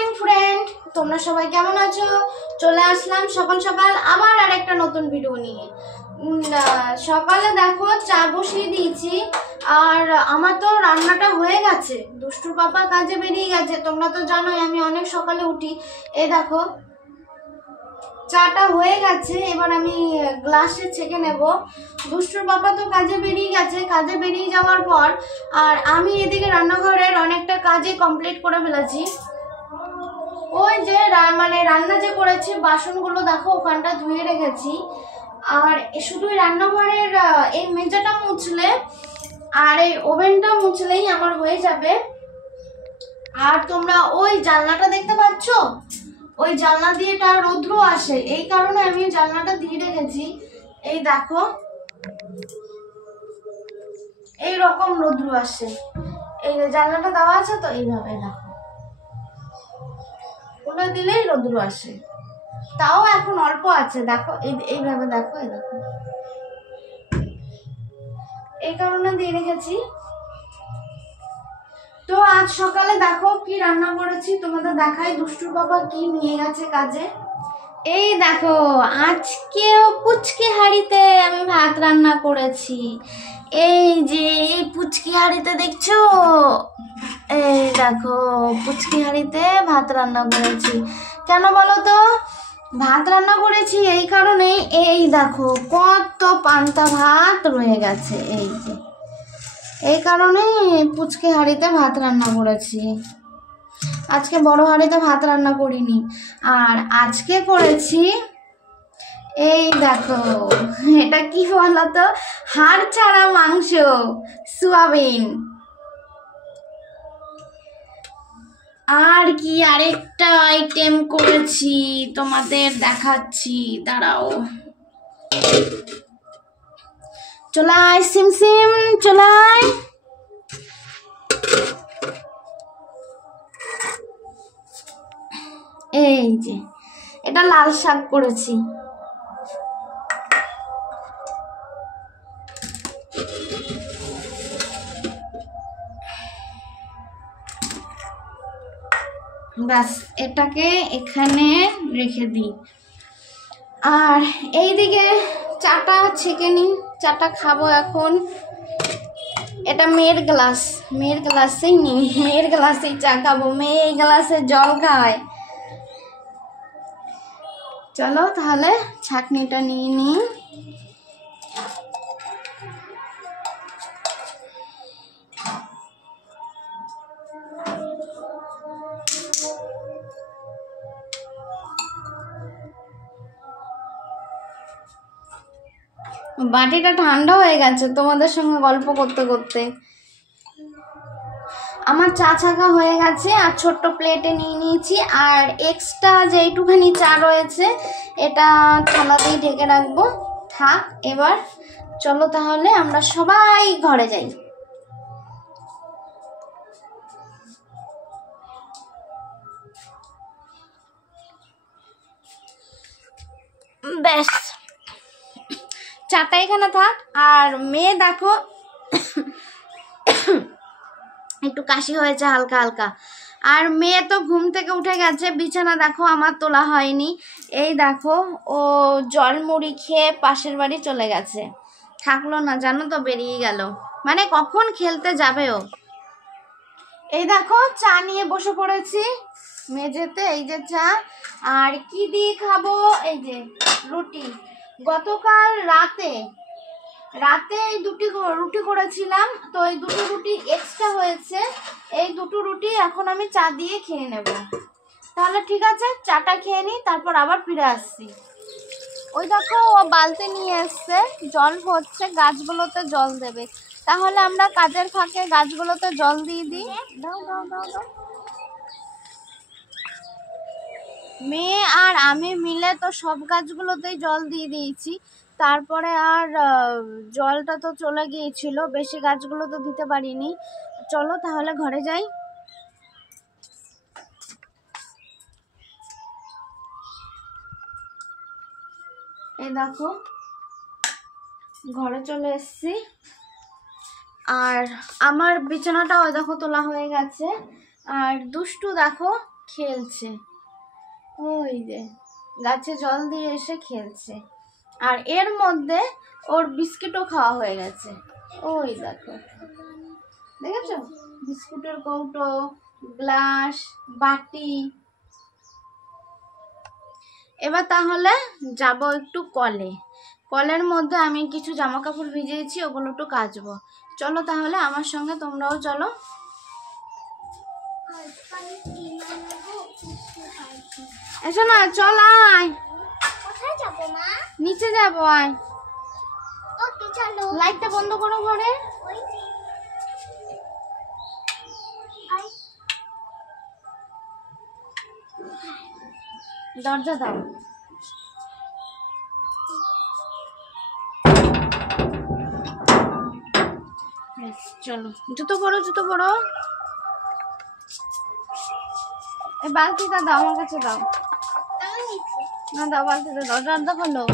Morning friend, তোমরা সবাই কেমন আছো? চলে আসলাম সকাল সকাল আবার আরেকটা নতুন ভিডিও নিয়ে। সকালে দেখো চা বসিয়ে দিয়েছি, আর আমার তো রান্নাটা হয়ে গেছে। দুষ্টুর পাপা কাজে বেরিয়ে গেছে, তোমরা তো জানোই আমি অনেক সকালে উঠি। এই দেখো চাটা হয়ে গেছে, এবার আমি গ্লাসে ছেঁকে নেব। দুষ্টুর পাপা তো কাজে বেরিয়ে গেছে, কাজে বেরিয়ে যাওয়ার পর আর আমি এদিকে রান্নাঘরের অনেকটা কাজই কমপ্লিট করে ফেলেছি। ওই যে রান্না যে করেছি বাসনগুলো দেখো ওখানটা ধুয়ে রেখেছি, আর শুধু রান্নাঘরের এই মেঝেটা মুছলে আর এই ওভেনটা মুছলেই আমার হয়ে যাবে। আর তোমরা ওই জানলাটা দেখতে পাচ্ছ, ওই জানলা দিয়ে এটা রৌদ্র আসে, এই কারণে আমি জানলাটা দিয়ে রেখেছি। এই দেখো এই রকম রৌদ্র আসে, এই জানলাটা দেওয়া আছে তো এইভাবে দেখো, খুলে দিলেই রৌদ্র আসে। তাও এখন অল্প আছে, দেখো এইভাবে দেখো, এই দেখো এই কারণে দিয়ে রেখেছি। তো আজ সকালে দেখো কি রান্না করেছি তোমাদের দেখাই। দুষ্টুর বাবা কি নিয়ে গেছে কাজে, এই দেখো আজকেও পুচকি হাঁড়িতে আমি ভাত রান্না করেছি। এই যে এই পুচকি হাঁড়িতে দেখছো, এই দেখো পুচকি হাঁড়িতে ভাত রান্না করেছি। কেন বলো তো? ভাত রান্না করেছি এই কারণে, এই দেখো কত পান্তা ভাত রয়ে গেছে, এই যে এই কারণে পুচকি হাঁড়িতে ভাত রান্না করেছি। আজকে বড় হাঁড়িতে ভাত রান্না করিনি, আর আজকে করেছি এই দেখো, এটা কি বলতো, হাড় ছাড়া মাংস, সোয়াবিন। আর কি আরেকটা আইটেম করেছি তোমাদের দেখাচ্ছি, দাঁড়াও। চলাই সিমসিম চলাই, এই যে এটা লাল শাক করেছি। ব্যাস এটাকে এখানে রেখে দিই, আর এইদিকে চাটা ছেঁকে নিই, চাটা খাবো এখন। এটা মেয়ের গ্লাস, মেয়ের গ্লাসেই নিই, মেয়ের গ্লাসেই চা খাবো, মেয়ে এই গ্লাসে জল খায়। চলো তাহলে ছাঁকনিটা নিয়ে নিই। বাটিটা ঠান্ডা হয়ে গেছে তোমাদের সঙ্গে গল্প করতে করতে। আমার চা ছাঁকা হয়ে গেছে, আর ছোট্ট প্লেটে নিয়ে নিয়েছি, আর এক্সট্রা যে এইটুখানি চা রয়েছে এটা থালাতেই ঢেকে রাখবো। থাক এবার, চলো তাহলে আমরা সবাই ঘরে যাই। ব্যাস চাটা এখানে থাক। আর মেয়ে দেখো একটু কাশি হয়েছে হালকা হালকা, আর মেয়ে তো ঘুম থেকে উঠে গেছে। বিছানা দেখো আমার তোলা হয়নি, এই দেখো ও জল মুড়ি খেয়ে পাশের বাড়ি চলে গেছে, থাকলো না জানো তো, বেরিয়ে গেল, মানে কখন খেলতে যাবে ও। এই দেখো চা নিয়ে বসে পড়েছি মেঝেতে, এই যে চা। আর কি দিয়ে খাবো, এই যে রুটি। গতকাল রাতে এই দুটি রুটি করেছিলাম, তো এই দুটো রুটি এক্সট্রা হয়েছে, এই দুটো রুটি এখন আমি চা দিয়ে খেয়ে নেব। তাহলে ঠিক আছে, চাটা খেয়ে নিই, তারপর আবার ফিরে আসছি। ওই দেখো ও বালতি নিয়ে এসছে, জল ভরছে, গাছগুলোতে জল দেবে। তাহলে আমরা কাজের ফাঁকে গাছগুলোতে জল দিয়ে দিই। দাও দাও দাও দাও। মেয়ে আর আমি মিলে তো সব গাছগুলোতেই জল দিয়ে দিয়েছি, তারপরে আর জলটা তো চলে গিয়েছিল, বেশি গাছগুলো তো দিতে পারিনি। চলো তাহলে ঘরে যাই। এই দেখো ঘরে চলে এসেছি, আর আমার বিছানাটা ওই দেখো তোলা হয়ে গেছে। আর দুষ্টু দেখো খেলছে, ওই যে গাছে জল দিয়ে এসে খেলছে। আর এর মধ্যে ওর বিস্কিটও খাওয়া হয়ে গেছে। ওই দেখো, দেখেছো বিস্কুটের কৌটো, গ্লাস, বাটি। এবার তাহলে যাব একটু কলে। কলের মধ্যে আমি কিছু জামা কাপড় ভিজিয়েছি, ওগুলো একটু কাচবো। চলো তাহলে আমার সঙ্গে তোমরাও চলো। এসো না, চল আয়। কোথায় যাবো মা? নিচে যাবো, আয়। ওকে চলো। লাইটটা বন্ধ করো ঘরে। ওই আই দরজা দাও। চলো, জুতো পরো, জুতো পরো। এই বালতিটা দাও, আমার কাছে দাও। আমি নিচে। না দাও, বালতিটা দাও। দরজা খোলো।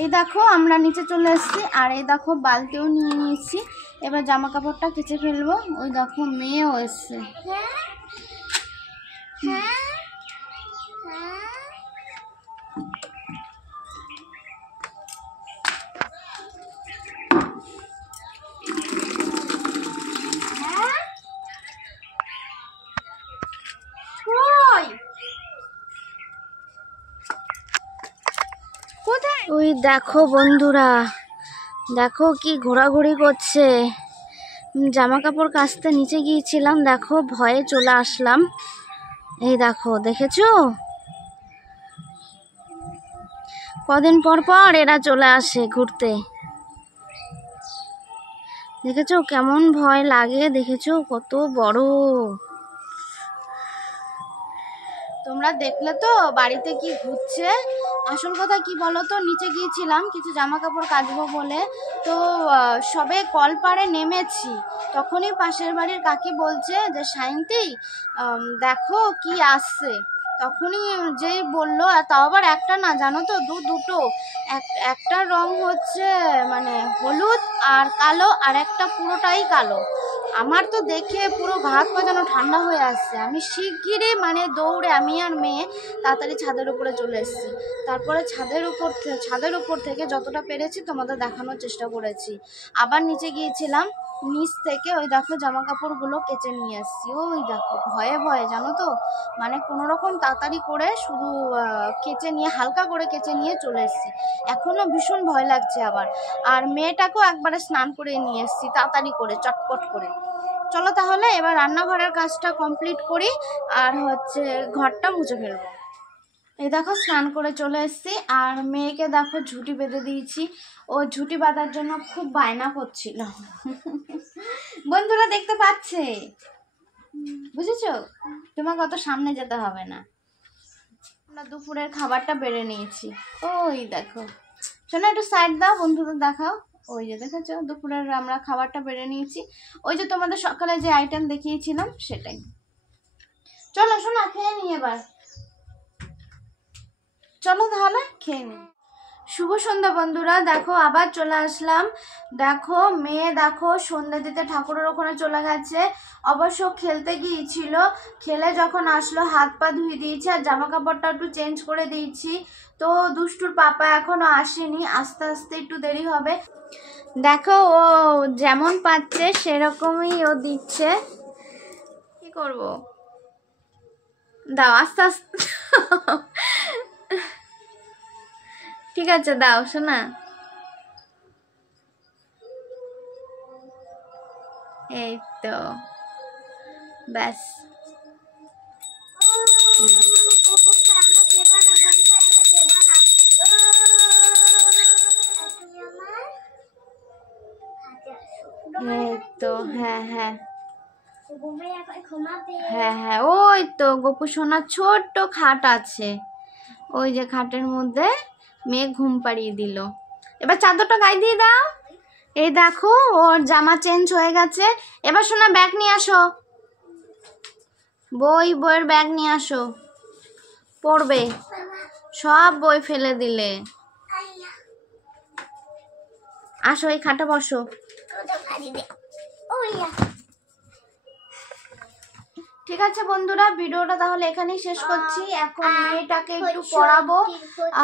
এই দেখো আমরা নিচে চলে এসেছি, আর এই দেখো বালতিও নিয়ে নিয়েছি। এবার জামা কাপড়টা কেচে ফেলবো। ওই দেখো মেয়েও এসছে। হ্যাঁ হ্যাঁ হ্যাঁ। হ্যাঁ কই? কোথায়? ওই দেখো বন্ধুরা, দেখো কি ঘোরাঘুরি করছে। জামা কাপড় কাচতে নিচে গিয়েছিলাম, দেখো ভয়ে চলে আসলাম। এই দেখো, দেখেছো কদিন পর পর এরা চলে আসে ঘুরতে। দেখেছো কেমন ভয় লাগে, দেখেছো কত বড়। তোমরা দেখলে তো বাড়িতে কি ঘুরছে। আসল কথা কি বলো তো, নিচে গিয়েছিলাম কিছু জামা কাপড় কাচবো বলে। তো সবে কলপাড়ে নেমেছি, তখনই পাশের বাড়ির কাকি বলছে যে সায়ন্তী দেখো কি আসছে। তখনই যেই বললো, তাও আবার একটা না জানো তো, দুটো। একটা রং হচ্ছে মানে হলুদ আর কালো, আর একটা পুরোটাই কালো। আমার তো দেখে পুরো হাত পা যেন ঠান্ডা হয়ে আসছে। আমি শিগগিরই মানে দৌড়ে, আমি আর মেয়ে তাড়াতাড়ি ছাদের উপরে চলে এসেছি। তারপরে ছাদের উপর থেকে যতটা পেরেছি তোমাদের দেখানোর চেষ্টা করেছি। আবার নিচে গিয়েছিলাম, নিচ থেকে ওই দেখো জামা কাপড়গুলো কেচে নিয়ে এসেছি। ওই দেখো ভয়ে ভয়ে জানো তো, মানে কোনো রকম তাড়াতাড়ি করে শুধু কেচে নিয়ে, হালকা করে কেচে নিয়ে চলে এসেছি। এখনো ভীষণ ভয় লাগছে আবার। আর মেয়েটাকেও একবারে স্নান করে নিয়ে এসেছি তাড়াতাড়ি করে, চটপট করে। চলো তাহলে এবার রান্নাঘরের কাজটা কমপ্লিট করি, আর হচ্ছে ঘরটা মুছে ফেলবো। এই দেখো স্নান করে চলে এসেছি, আর মেয়েকে দেখো ঝুঁটি বেঁধে দিয়েছি। ও ঝুঁটি বাঁধার জন্য খুব বায়না করছিল। বন্ধুরা দেখতে পাচ্ছে, বুঝেছো? তোমাকে অত সামনে যেতে হবে না। আমরা দুপুরের খাবারটা বেড়ে নিয়েছি। ওই দেখো, শোনো একটু সাইড দাও, বন্ধুদের দেখাও। ওই যে দেখেছো দুপুরের আমরা খাবারটা বেড়ে নিয়েছি। ওই যে তোমাদের সকালে যে আইটেম দেখিয়েছিলাম সেটাই। চলো শোনো খেয়ে নি এবার। চলো তাহলে খেয়ে নি। শুভ সন্ধ্যা বন্ধুরা, দেখো আবার চলে আসলাম। দেখো মেয়ে দেখো সন্ধ্যা দিতে ঠাকুরের ওখানে চলে গেছে। অবশ্য খেলতে গিয়েছিল, খেলে যখন আসলো হাত পা ধুয়ে দিয়েছি, আর জামা কাপড়টা একটু চেঞ্জ করে দিয়েছি। তো দুষ্টুর পাপা এখনো আসেনি, আস্তে আস্তে একটু দেরি হবে। দেখো ও যেমন পাচ্ছে সেরকমই ও দিচ্ছে। কি করব, দাও আস্তে আস্তে। ঠিক আছে দাও শোনা। এই তো ব্যাস। এই তো হ্যাঁ হ্যাঁ হ্যাঁ হ্যাঁ, ওই তো গপু সোনার ছোট্ট খাট আছে, ওই যে খাটের মধ্যে মেয়ে ঘুম পাড়িয়ে দিল। এবার চাদরটা গায়ে দিয়ে দাও। এই দেখো ওর জামা চেঞ্জ হয়ে গেছে। এবার শোনা ব্যাগ নিয়ে আসো, বইয়ের ব্যাগ নিয়ে আসো, পড়বে। সব বই ফেলে দিলে। আসো এই খাটে বসো। ঠিক আছে বন্ধুরা, ভিডিওটা তাহলে এখানেই শেষ করছি। এখন মেয়েটাকে একটু পড়াবো,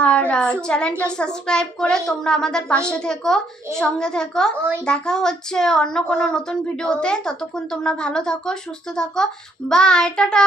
আর চ্যানেলটা সাবস্ক্রাইব করে তোমরা আমাদের পাশে থেকো, সঙ্গে থেকো। দেখা হচ্ছে অন্য কোনো নতুন ভিডিওতে। ততক্ষণ তোমরা ভালো থাকো, সুস্থ থাকো। Bye, tata.